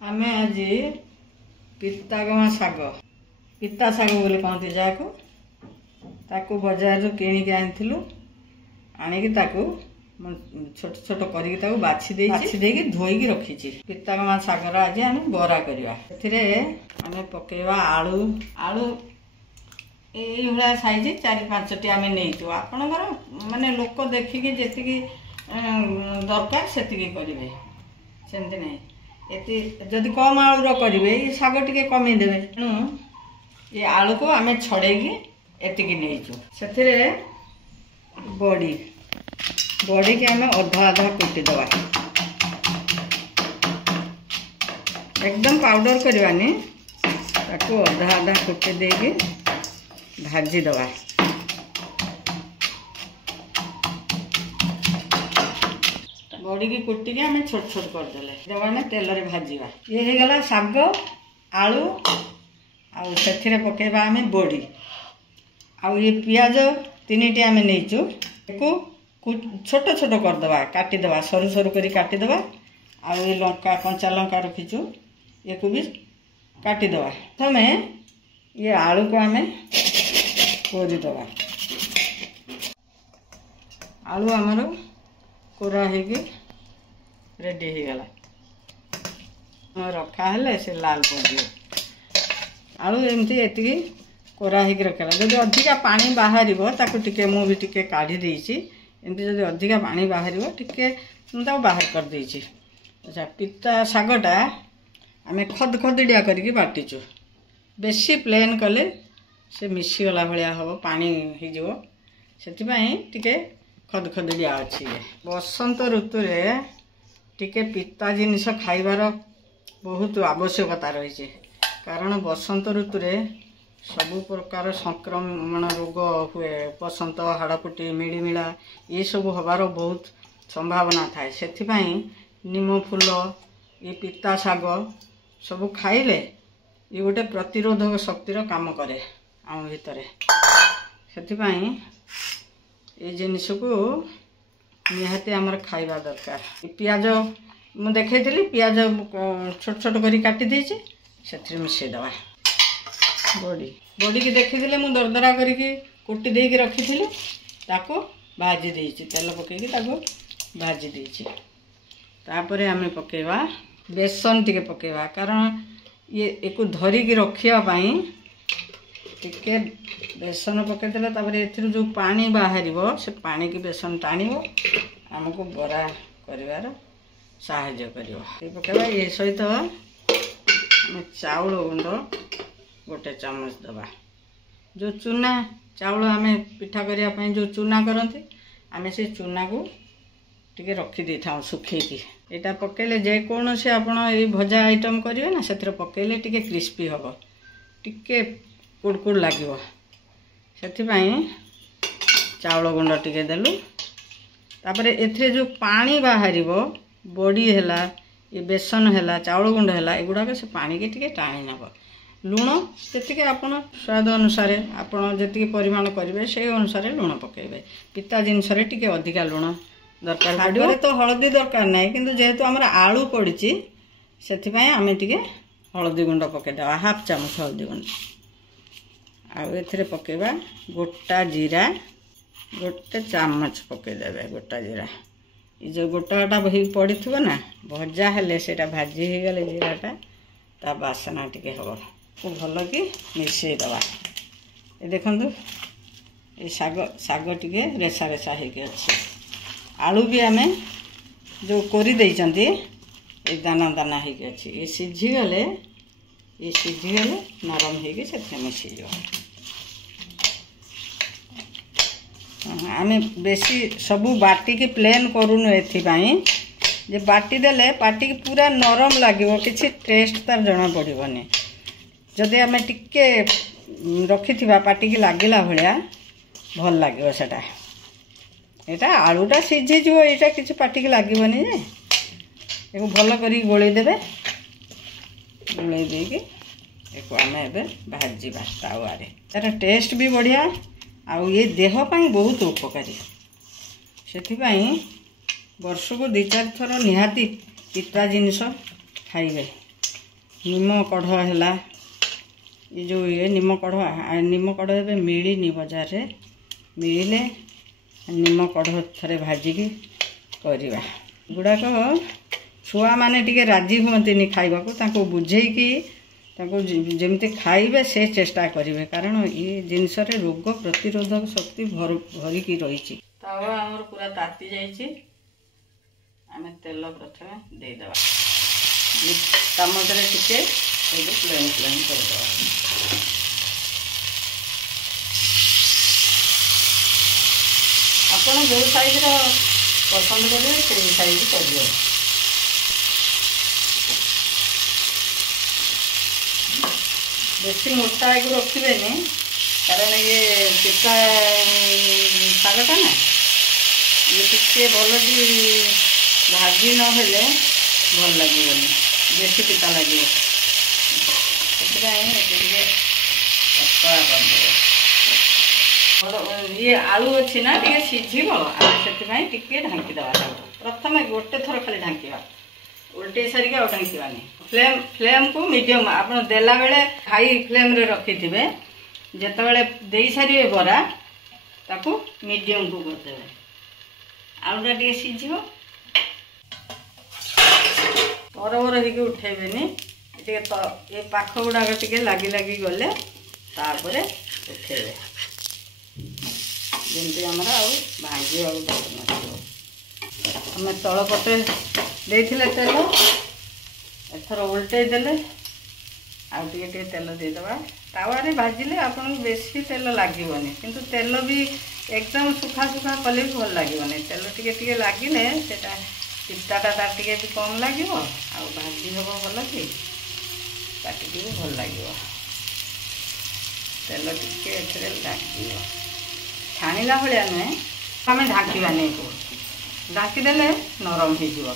आमे आज पितागमा साग पिता साग बोले कहते जाको ताकू बाजार रू किणिक आनिथिलु आनिकी ताकू छोट छोट करके ताकू बाछि देकी धोईकी रखीची। पितागमा सागर आज आम बरा करवा एथिरे आमे पकेवा आलू आलू एई भला साइज 4-5टी आमे नेइतो आपनकर माने लोक देखिकी जेतिकी दरकार सेतिकी करिवे सेमते नै एति जदि कम आलूर करेंगे ये साग टे कमी देवे तेणु ये आलू को आम छड़ेकी एतिकी नहींचु से बड़ी बड़ी की आम अधा अधा कुटिदवा एकदम पाउडर करवानी ताको अधा अधा कुटी देकी भाजीदवा बड़ी की कुटी के आम छोट छोट करदे देवाने तेल रे भाजीवा ये हो गला साग आलू आउ से पकेबा आम बड़ी आउ ये पियाज 3टी आम नहींचु छोट छोट करदे काटिदवा सरू सरू करी काटिदवा आउ ये लंका कंचा लंका रखीचु ये को भी काटिदवा प्रथम ये आलू को आम कोरीदवा आलू आमर कोरा होगी रेडी हो गला रखा है से लाल पड़ आलू एमती एति कोरा होगी रखा जब अधिका पानी बाहर ताकू मुझे टिके काढ़ी देती एमती जब अधिका पानी बाहर टिके बाहर कर देती। अच्छा पिता सागटा आम खद खदड़िया करके बाटिचु बेसी प्लेन कले से मिसीगला भाया हम पानी हो टिके खद खदड़िया अच्छी बसंत ऋतु टिके पिता जिनिस खाइबार बहुत आवश्यकता रही कारण बसंत ऋतु सबु प्रकार संक्रमण रोग हुए बसंत हाड़फुटी मिड़मिड़ा ये सब हबार बहुत संभावना थाए से नीम फूल ये पिता साग सब खाइले ये गोटे प्रतिरोधक शक्तिर काम करे आम भितर से ये जिनिस को निहाती आमर खाइबा दरकार। पियाज मु देखैथिली पियाज छोट छोट करी काटी देछि से मिसेदवा बड़ी बड़ी की देखिले मु दरदरा करी कुटी देकी रखी ताको भाजी देछि तेल पकेकी ताको भाजी देछि तापर आमे पकेवा बेसन टिके पकेवा कारण ये एको धरिकी रखिया पई टिके बेसन पकईदेला एथि जो पानी बाहर से पानी की बेसन टाण आमको बरा कर साहाय्य कर ये सहित चाउल गुंड गोटे चामच दबा जो चूना चाउल आम पिठा करने जो चूना करते आम से चूना को टिके रखी दे था सुखेकी यहाँ पकेले जेकोसी आपड़ ये भजा आइटम करेंगे ना से पकेले टिके क्रिस्पी हम टिके कुड़कुड़ लगे से चाउल गुंड टिके देलु तापर एथरे जो पानी बाहर बड़ी है ये बेसन है चाउल गुंड है एगुड़ाक से पानी की टिके टाणी नब लुण जी आप स्वाद अनुसार आपड़ जी परिमाण करेंगे से अनुसार लुण पकेबे पिता जिनस टिके अधिका लुण दरकार पड़े तो हलदी दरकार ना कि जेहेतु आमर आलू पड़ी से आम टिके हलदी गुंड पकईदे हाफ चामच हलदी गुंड आउ पकेबा गोटा जीरा गोटे चामच पकईदे गोटा जीरा ये जो गोटाटा पड़ी थो ना भजा हेले से भाजी हो गले जीराटा ता बासना टिके हम को भल कि मिसेदवा ये देखु ये साग साग टिके रेसा रेसा होगी अच्छे आलू भी आम जो कोरी देइचंती ये दाना दाना होगी अच्छी ये सीझीगले नरम होगी से मिसी आम बेसी सबू बाटिकी प्लेन करूनु एथिपाई जे बाटी देले पाटी पूरा नरम लगे किसी टेस्ट तार जना पड़ोनी जदि आम टिके रखि पाटिकी लगिला भाया भल लगे सेटा यहाँ आलूटा सीझीज यहाँ किसी पाटिकी लगभनी जे भल कर गोलैदेवे गोलै देकी आम ए भाजवा तावे तार टेस्ट भी बढ़िया आउ ये देह पाई बहुत उपकारी से वर्ष को 2-4 थर निहाती पिता जिनिस खाइबे निम कढ़ है ये जो ये निम कढ़ ए मिलनी बजार रे मिले निम कढ़ थे भाजिकी करवा गुड़ाक छुआ मैंने टी राजी हुंती खावाक बुझेकी जमी खाइबे से चेष्टा करेंगे कारण ये जिनस रोग प्रतिरोधक शक्ति भरिकी रही तावा आमर पूरा ताती जाइए आम तेल प्रथम देदेवा चामच टिके प्लेन प्लेन करदे आप जो साइज पसंद करेंगे से साइज कर बेसी मोटा एक रखिए कारण ये टिका शागटा ना ये टिके भल कि भाजी ना भल लगे बेसी पिता लगे ये आलू अच्छी ना टे सीझ से ढांकीदे प्रथम गोटे थर खाली ढांका उल्टे सारिक आ ढांकानी फ्लेम को मीडियम आप देला बेले हाई फ्लेम रे रखी थे जिते दे सारे बरा ताकू मीडियम को करदे आलूटा टे सीझ बरबर होगी उठेबेनी ये पाख गुड़ाक टे लगी लगी गले तापर उठेबे जमी आमर भाजी आम तल पटे देते तेल एथर उल्टे देले आउ टे तेल देदेवा तावारे भाजिले आपन बेसी तेल लागोनी किंतु तेल भी एकदम सुखा सुखा कले भी भल लगे तेल टे लगिले से पिताटा तार टे भी कम लगे भाजी हम भल कि पाटी भी भल लगे तेल टे लगे छाणिला भाया नुहे आम ढाँकवानी ढाँकीदे नरम हो